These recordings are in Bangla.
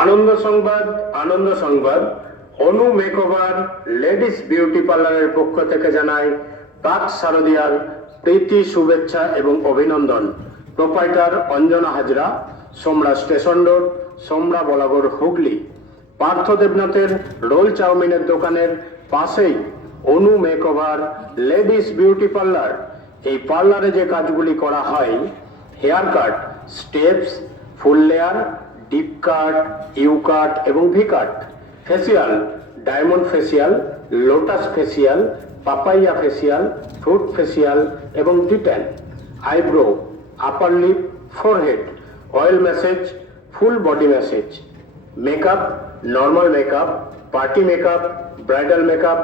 আনন্দ সংবাদ অনু মেকওভার লেডিস বিউটি পার্লারের পক্ষ থেকে জানাই প্রাক শারদীয়ার প্রীতি শুভেচ্ছা এবং অভিনন্দন। Proprietor Anjana Hazra, Somra station road, Somra Balagarh, Hooghly. Partha দেবনাথের রোল চাউমিনের দোকানের পাশেই Anu makeover ladies beauty parlour. এই পার্লারে যে কাজগুলি করা হয়, hair cut, steps, full layer, deep cut, U cut এবং V cut, facial, diamond facial, lotus facial, papaya facial, fruit facial এবং ডিটেন, eyebrow, upper lip, forehead, oil massage, full body massage, makeup, normal makeup, party makeup, bridal makeup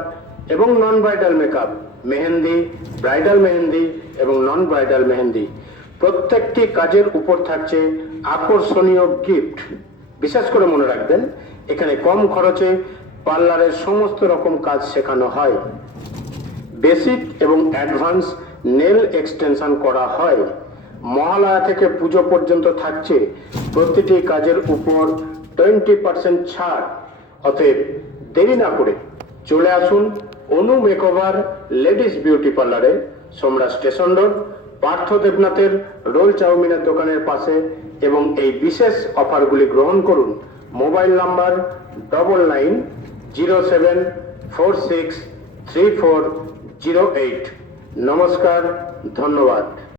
এবং non bridal makeup, mehndi, bridal mehndi এবং নন ব্রাইডাল মেহেন্দি। প্রত্যেকটি কাজের উপর থাকছে আকর্ষণীয় গিফট। বিশেষ করে মনে রাখবেন, এখানে কম খরচে পার্লারের সমস্ত রকম কাজ শেখানো হয়। বেসিক এবং অ্যাডভান্স নেল এক্সটেনশন করা হয়। মহালয়া থেকে পুজো পর্যন্ত থাকছে প্রতিটি কাজের উপর 20% ছাড়। অতএব দেরি না করে চলে আসুন অনু মেকওভার লেডিস বিউটি পার্লারে, সোমরা স্টেশন রোড, পার্থ দেবনাথের রোল চাউমিনের দোকানের পাশে, এবং এই বিশেষ অফারগুলি গ্রহণ করুন। Mobile number 9907463408। নমস্কার, ধন্যবাদ।